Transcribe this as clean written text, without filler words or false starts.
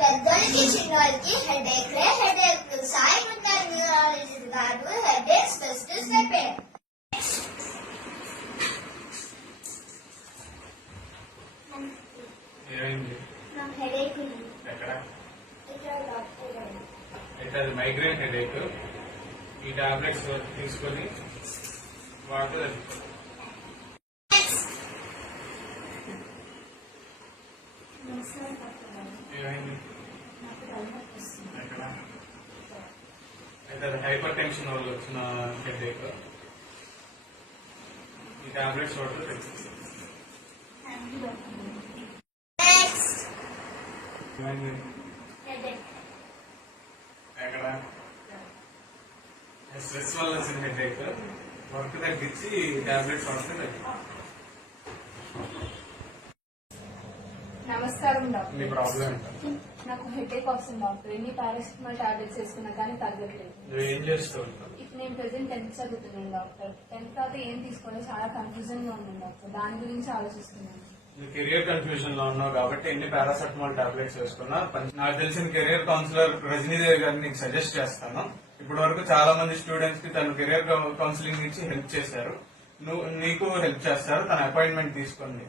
పెద్దలకి చిన్నోళ్ళకి headache Sai neurology కాదు headache first step. నాకు హెడేక్ ఉంది. ఎక్కడ? ఇక్కడ అది మైగ్రేన్ హెడేక్. ఈ టాబ్లెట్స్ తీసుకొని వాడితే ఏమైంది? ఎక్కడ? అయితే అది హైపర్ టెన్షన్ వల్ల వచ్చిన హెడేక్. ఈ టాబ్లెట్స్ వాడితే తెలుస్తుంది. ఏమైంది? ఎక్కడ? స్ట్రెస్ వల్ల వచ్చిన హెడేక్. వర్క్ తగ్గించి టాబ్లెట్స్ వాడితే తగ్గింది. నమస్కారం డాక్టర్. నీ ప్రాబ్లం ఏంటో? నాకు హెడేక్ వస్తుంది డాక్టర్. ఎన్ని పారాసిటమాల్ టాబ్లెట్స్ వేసుకున్నా కానీ తగ్గట్లేదు. నువ్వు ఏం చేస్తావు? ఇప్పుడు నేను ప్రెసెంట్ 10th చదువుతున్నాను డాక్టర్. 10th తర్వాత ఏం తీసుకోవాలో చాలా కన్ఫ్యూజన్ గా ఉంది డాక్టర్. దాని గురించి ఆలోచిస్తున్నాను. నువ్వు కెరియర్ కన్ఫ్యూజన్ లో ఉన్నావు కాబట్టి ఎన్ని పారాసెటమాల్ టాబ్లెట్స్ వేసుకున్నా నాకు తెలిసిన కెరియర్ కౌన్సిలర్ రజనీదేవి గారిని నీకు సజెస్ట్ చేస్తాను. ఇప్పటి వరకు చాలా మంది స్టూడెంట్స్ కి తను కెరియర్ కౌన్సిలింగ్ ఇచ్చి హెల్ప్ చేశారు. నీకు హెల్ప్ చేస్తారు. తన అపాయింట్మెంట్ తీసుకోండి.